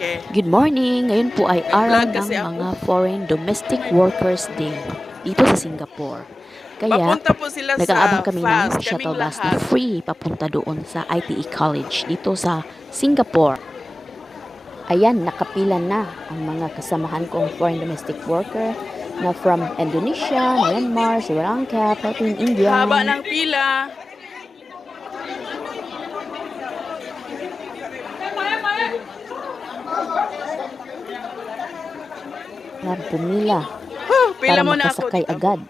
Okay. Good morning! Ngayon po ay araw Nag-vlog ng kasi ako. mga Foreign Domestic Workers Day dito sa Singapore. Kaya, Papunta po sila nag-aabang sa kami ng FAST, shuttle kaming bus na lahat. free papunta doon sa ITE College dito sa Singapore. Ayan, nakapila na ang mga kasamahan kong foreign domestic worker na from Indonesia, Myanmar, Sri Lanka, Philippines, India. Haba ng pila. Na pumila Pila para muna ako. makasakay agad.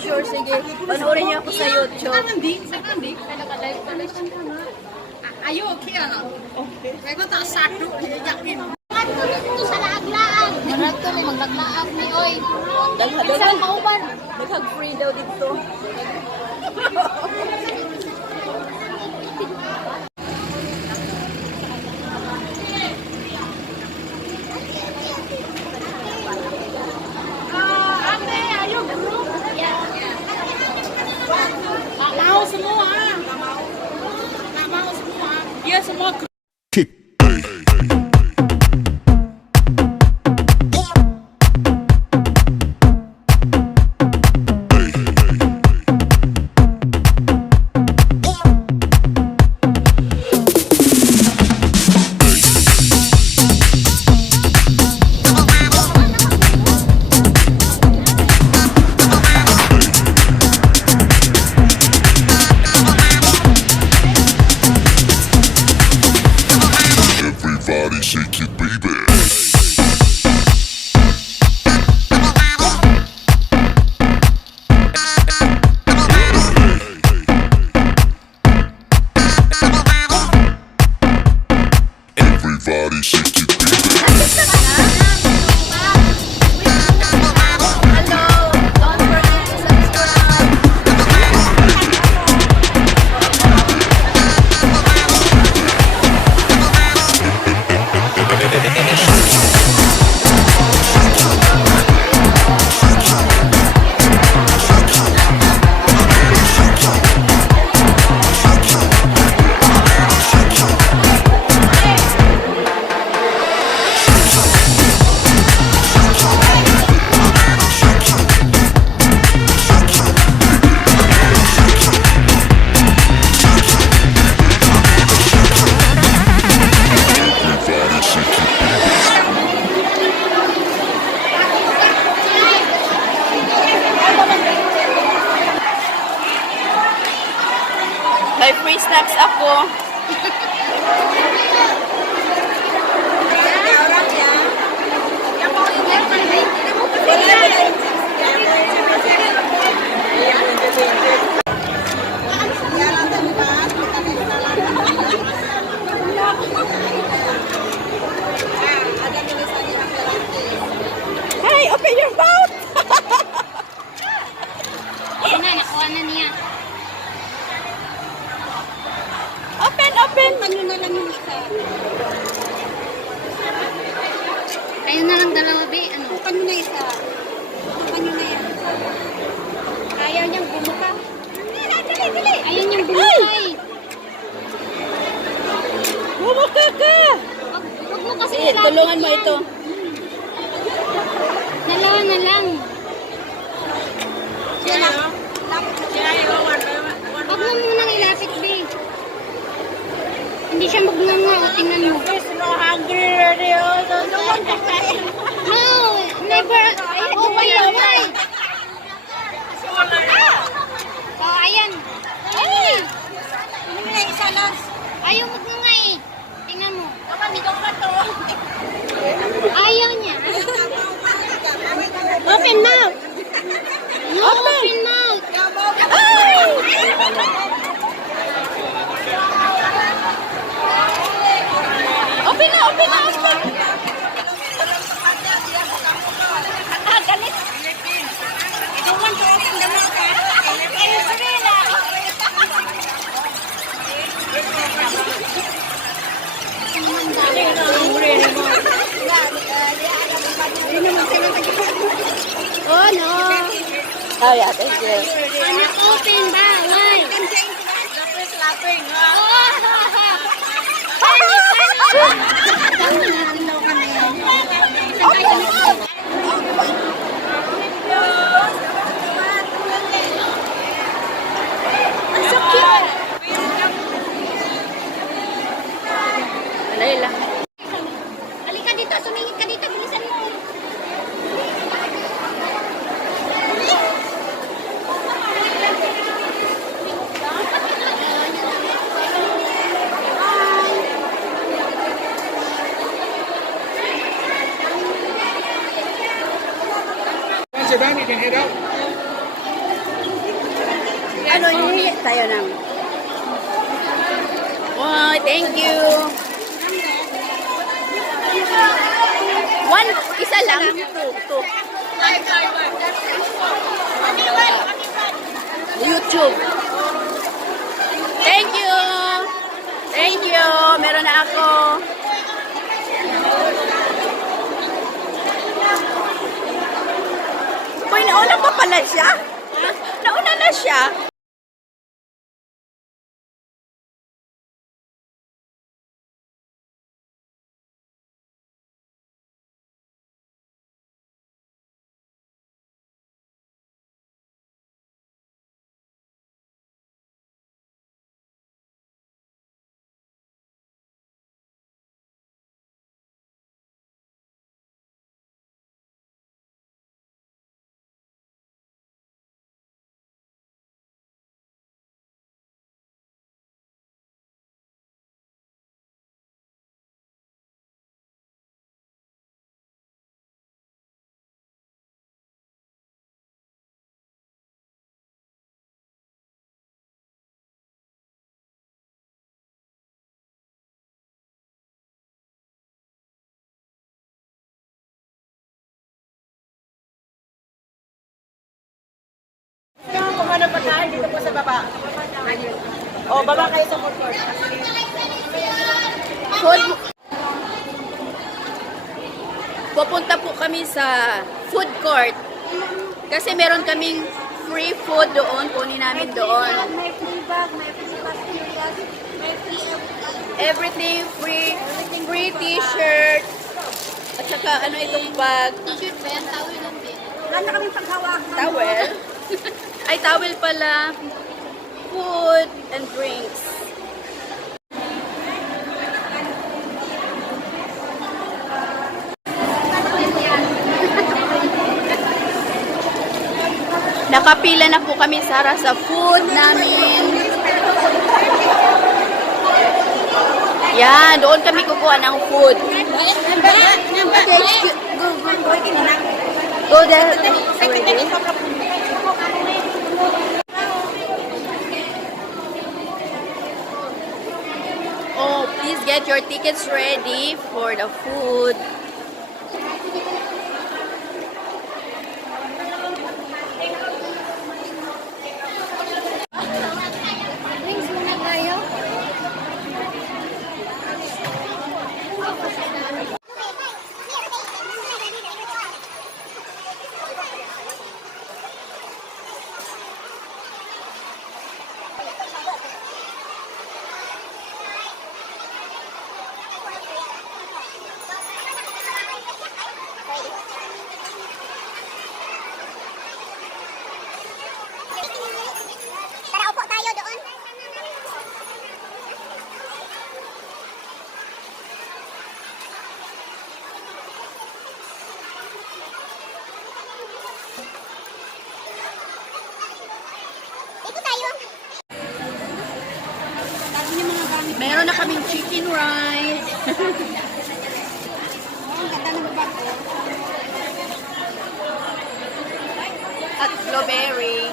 Sure, sige. Panoorin niyo ako sa YouTube. Are you okay or not? Okay. Kaya ko ta satu yakin. Ito sa laag-laag. Marato may maglaglaag ni oy. Daghan mauban. Nagag-free daw dito. Ate, are you group? Nggak mau semua. Nggak mau semua. Dia semua group. Everybody shake it, baby. Everybody shake it, baby. Everybody shake it, baby. May free snacks ako. Hey, open your mouth! Ayan na, nakuha na niya. Open! Ano na lang yung isa? Kayo na lang dalawa, be. Ano? Tukan mo na isa. Tukan nyo na yan. Ayaw niyang bumuka. Dali! Ayaw niyang bumuka eh. Bumuka ka! Huwag mo kasi Sige, tulungan mo ito. Dalawa na lang. Huwag mo munang ilapit, be. Hindi siya magnanga. O, tingnan mo. No, never. Open your mind. Oh, ayan. Ay! Ano mo na isa lang? Ayaw magnanga eh. Tingnan mo. Ayaw niya. Open mouth. No, open mouth. Open na! Oh, yeah, thank you. Anak open ba? Why? Slapping. Alay lang. Halika dito, sumingit ka dito, bilisan mo. Once you're done, you can head out. Ano, hihingi tayo ng... Oh, thank you. One, isa lang. Two. YouTube. Thank you. Thank you. Meron na ako. Uy, nauna pa pala siya. Nauna na siya. Kung ano pa tayo dito po sa baba. O, baba kayo sa food court. Pupunta po kami sa food court. Kasi meron kaming free food doon. Kunin namin doon. May free bag, may free pastillas, may free Everything free. Free t-shirt. At saka ano itong bag. t-shirt ba yan? Tawag lang din. Wala na kaming paghawak. Towel. Ay, towel pala. Food and drinks. Nakapila na po kami, Sarah, sa food namin. Yan, doon kami kukuha ng food. Go there. Oh, please get your tickets ready for the food. Drinks muna tayo. Tara, upo tayo doon. Dito tayo. Meron na kaming chicken rice. At strawberry.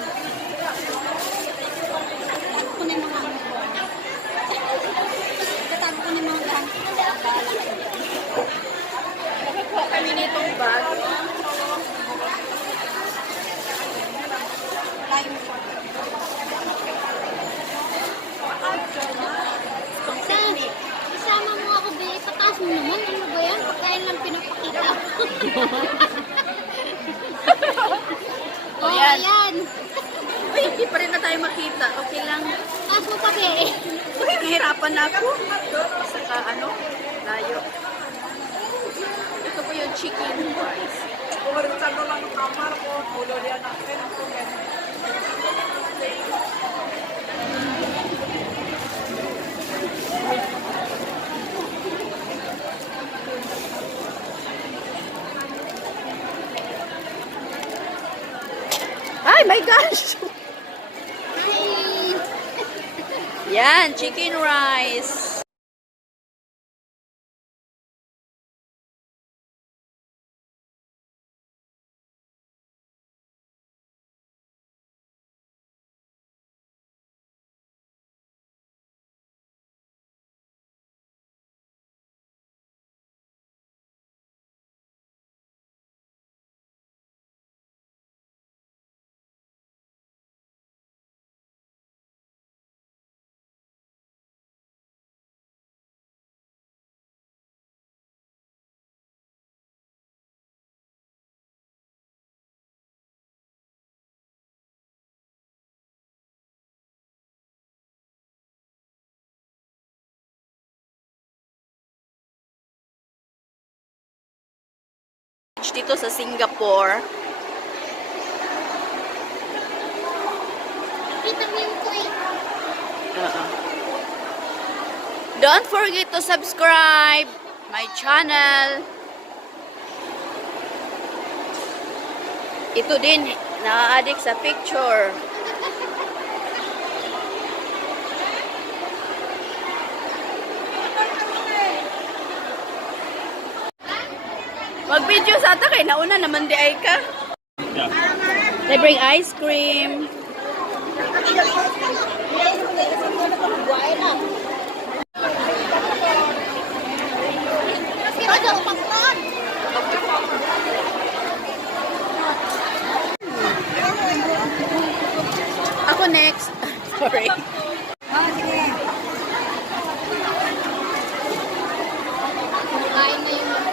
Kuha kami nitong bag. Isama mo ako, be. Pataas mo naman. Ano ba yan? Pagkain lang pinapakita. Ayan. Ayan. tayo makita. Okay lang. Taas mo pa, be. Nahirapan na ako. Saka ano, layo. Ito po yung chicken rice. Ay, my gosh! Yan, chicken rice. Dito sa Singapore. Kita mo yung coin. Don't forget to subscribe my channel. Ito din, na-addict sa picture. Mag-video sa ata kay nauna naman di ay ka. They bring ice cream. Ako next. Sorry. Kain na yung mga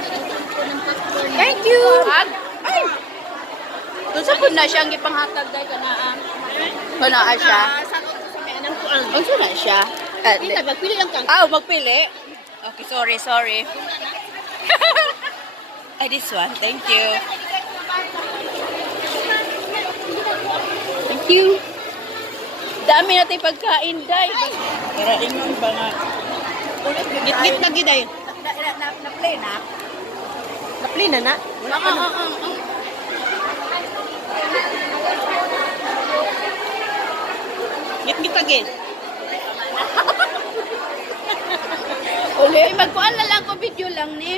ko ng popcorn. Thank you. Ay. Doon sa po na siya ang ipanghatag dahil kanaan. Kanaan siya. Oh, saan na siya? Magpili lang ka. Magpili. Okay, sorry. Ay, this one. Thank you. Thank you. Dami natin pagkain, Day. Para ingon ba nga. Git-git na giday. Na-play na? Napli na na. Git-git na git. Uli, magkuhan na lang ko video lang ni.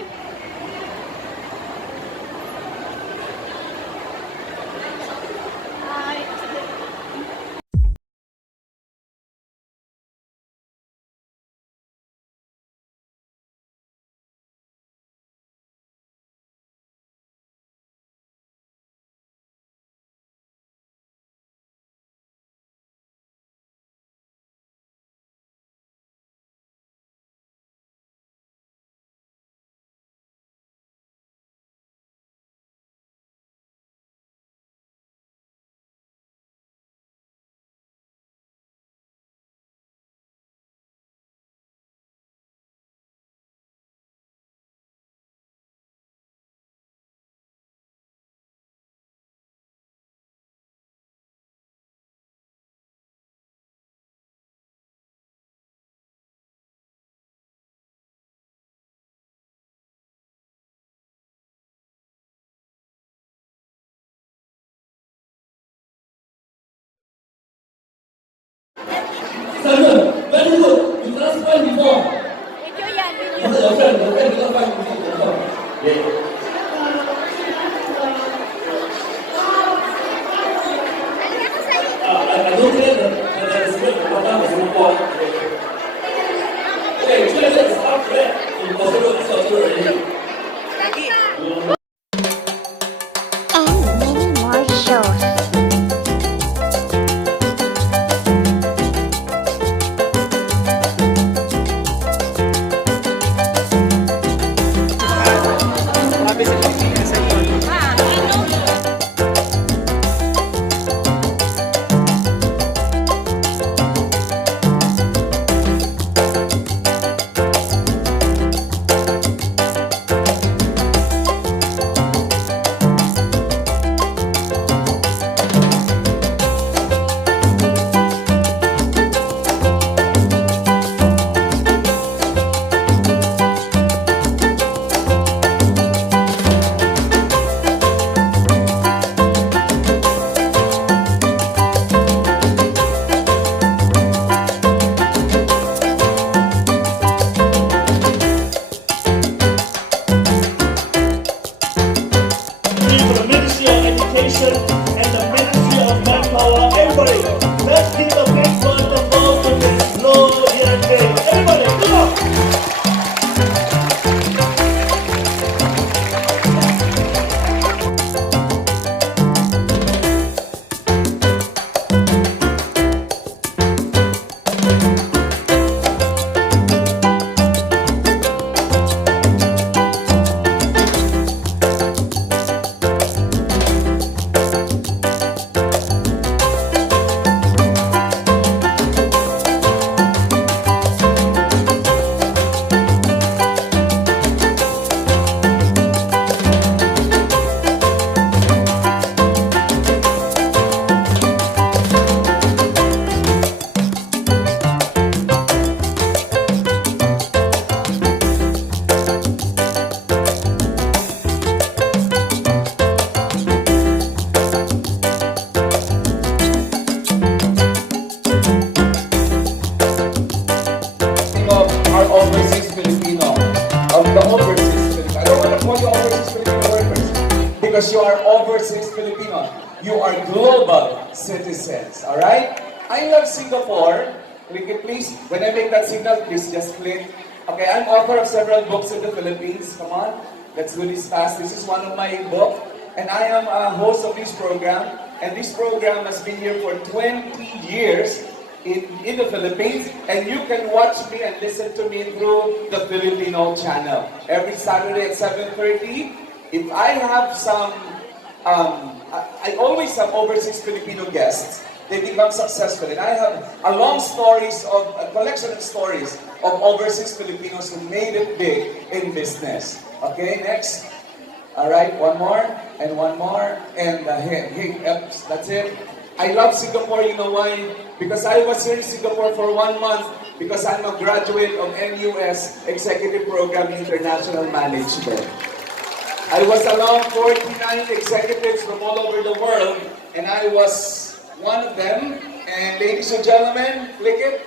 Very good. You must find before. Video yan, video. Your friend you don't find before. Yeah. I don't care that it's good. Papa was in the Okay, 2 minutes after that, impossible to stop already. And many more shows. Education and the Ministry of Manpower. Everybody, let's give a big round of applause to Ms. Gloria Davis. Everybody, come on. Of our overseas Filipino, of the overseas Filipino. I don't want to call you overseas Filipino workers because you are overseas Filipino. You are global citizens, all right? I love Singapore. Click it, please. When I make that signal, please just click. Okay, I'm author of several books in the Philippines. Come on, let's do this fast. This is one of my book, and I am a host of this program. And this program has been here for 20 years. In the Philippines, and you can watch me and listen to me through the Filipino channel every Saturday at 7:30. If I have some, I always have overseas Filipino guests. They become successful, and I have a collection of stories of overseas Filipinos who made it big in business. Okay, next. All right, one more, and hey, that's it. I love Singapore, you know why? Because I was here in Singapore for 1 month because I'm a graduate of NUS Executive Program International Management. I was along 49 executives from all over the world, and I was one of them. And ladies and gentlemen, click it.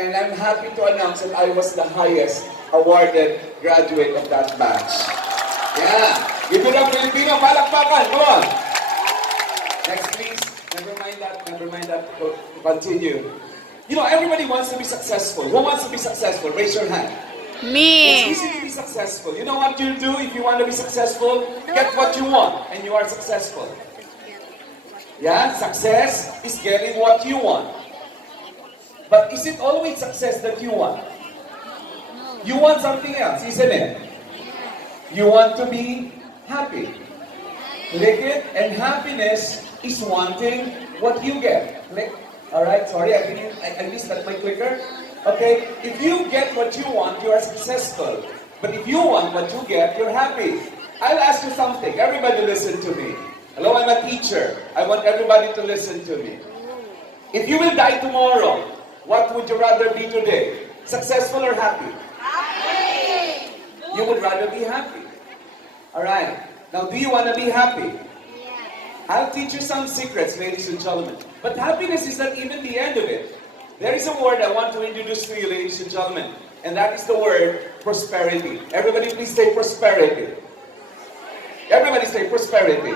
And I'm happy to announce that I was the highest awarded graduate of that batch. Yeah. Give it up, Filipino, palakpakan, come on. Next, please. Never mind that. Continue. You know, everybody wants to be successful. Who wants to be successful? Raise your hand. Me. It's easy to be successful. You know what you do if you want to be successful? Get what you want, and you are successful. Yeah? Success is getting what you want. But is it always success that you want? You want something else, isn't it? You want to be happy. Click it, and happiness is wanting what you get. Click. All right, sorry, I missed that my clicker. Okay, if you get what you want, you are successful. But if you want what you get, you're happy. I'll ask you something. Everybody listen to me. Hello, I'm a teacher. I want everybody to listen to me. If you will die tomorrow, what would you rather be today? Successful or happy? Happy! You would rather be happy. All right. Now, do you want to be happy? I'll teach you some secrets, ladies and gentlemen. But happiness is not even the end of it. There is a word I want to introduce to you, ladies and gentlemen. And that is the word prosperity. Everybody please say prosperity. Everybody say prosperity.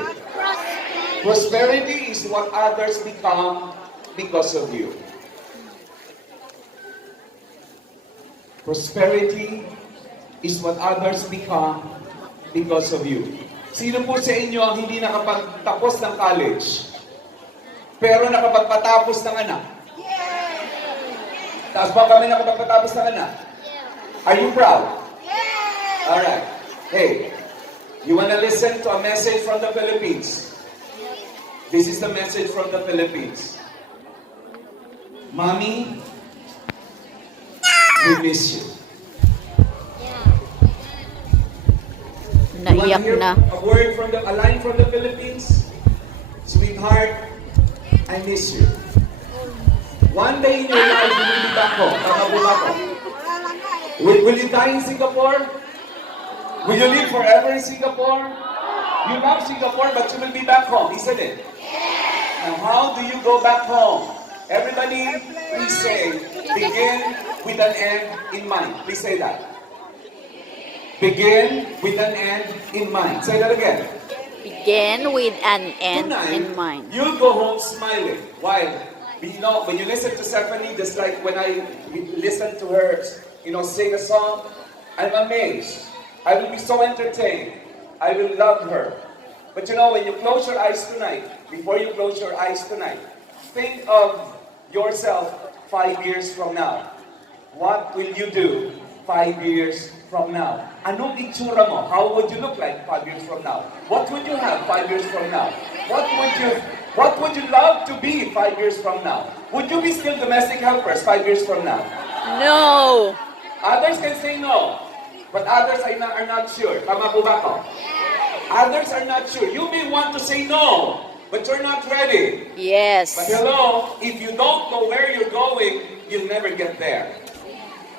Prosperity is what others become because of you. Prosperity is what others become because of you. Sino po sa inyo ang hindi nakapagtapos ng college, pero nakapagpatapos ng anak? Taas ba kami nakapagpatapos ng anak? Are you proud? Alright. Hey, you wanna listen to a message from the Philippines? This is the message from the Philippines. Mommy, we miss you. Naiyak na. A line from the Philippines? Sweetheart, I miss you. One day in your life, you will be back home. Tama po ba ako? Will you die in Singapore? Will you live forever in Singapore? You love Singapore, but you will be back home, isn't it? Now, how do you go back home? Everybody, please say, begin with an end in mind. Please say that. Begin with an end in mind. Say that again. Begin with an end in Tonight, mind. you'll go home smiling. Why? You know, when you listen to Stephanie, just like when I listen to her, sing a song, I'm amazed. I will be so entertained. I will love her. But when you close your eyes tonight, before you close your eyes tonight, think of yourself 5 years from now. What will you do 5 years from now? Anong itsura mo? How would you look like 5 years from now? What would you have 5 years from now? What would you love to be 5 years from now? Would you be still domestic helpers 5 years from now? No! Others can say no, but others are not sure. Tama po ba ko? Others are not sure. You may want to say no, but you're not ready. Yes. But hello, if you don't know where you're going, you'll never get there.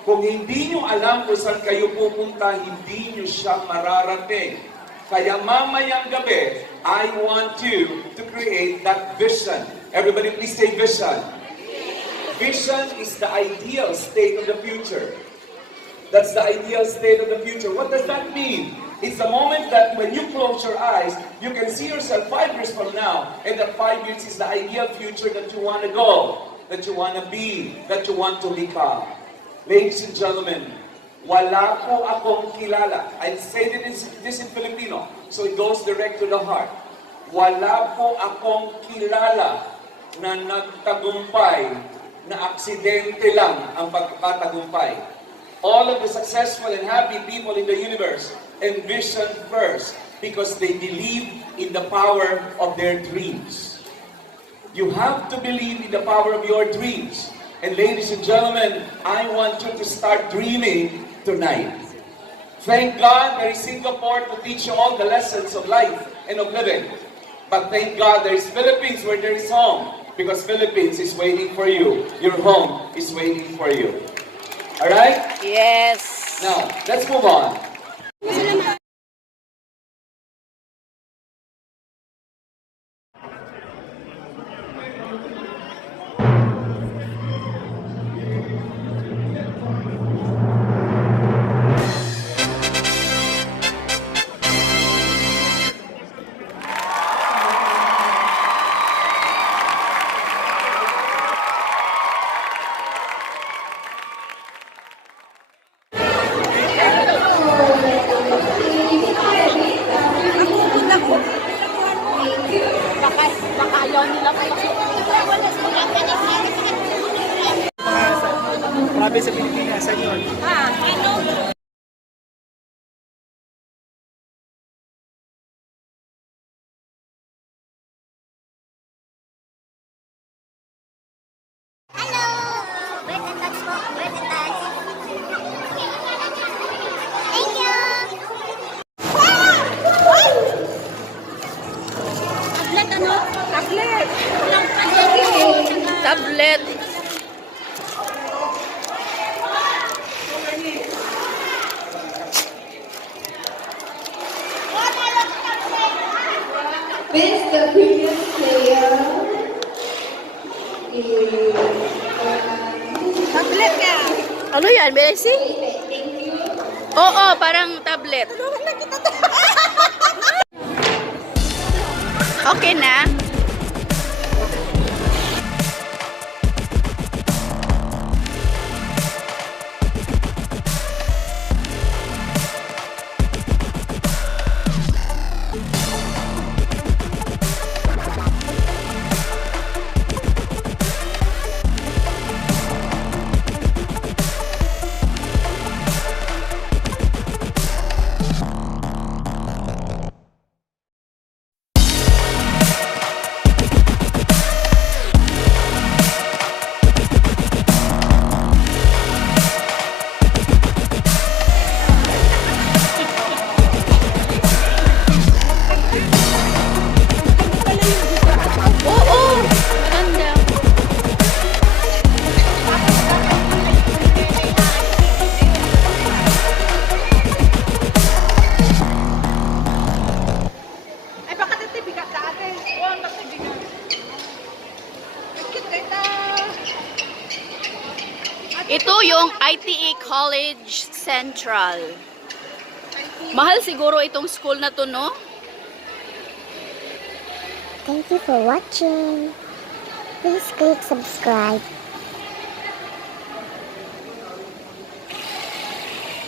Kung hindi nyo alam kung saan kayo pupunta, hindi nyo siya mararating. Kaya mamayang gabi, I want you to create that vision. Everybody please say vision. Vision is the ideal state of the future. That's the ideal state of the future. What does that mean? It's the moment that when you close your eyes, you can see yourself 5 years from now, and that 5 years is the ideal future that you want to go, that you want to be, that you want to become. Ladies and gentlemen, wala po akong kilala. I'll say this in Filipino, so it goes direct to the heart. Wala po akong kilala na nagtagumpay, na aksidente lang ang pagkatagumpay. All of the successful and happy people in the universe envision first because they believe in the power of their dreams. You have to believe in the power of your dreams. And ladies and gentlemen, I want you to start dreaming tonight. Thank God there is Singapore to teach you all the lessons of life and of living. But thank God there is Philippines where there is home. Because Philippines is waiting for you. Your home is waiting for you. Alright? Yes. Now, let's move on. Grabe sa Pilipinas, saan yun? Hello! Where's the touch po? Where's the touch? Thank you! Tablet ano? Tablet! Walang tablet. Tablet. Best the previous player is Tablet ka! Ano yan, Bessie? thank you. Oo, parang tablet. Okay na? Ito yung ITE College Central. Mahal siguro itong school na to, no? Thank you for watching. Please click subscribe.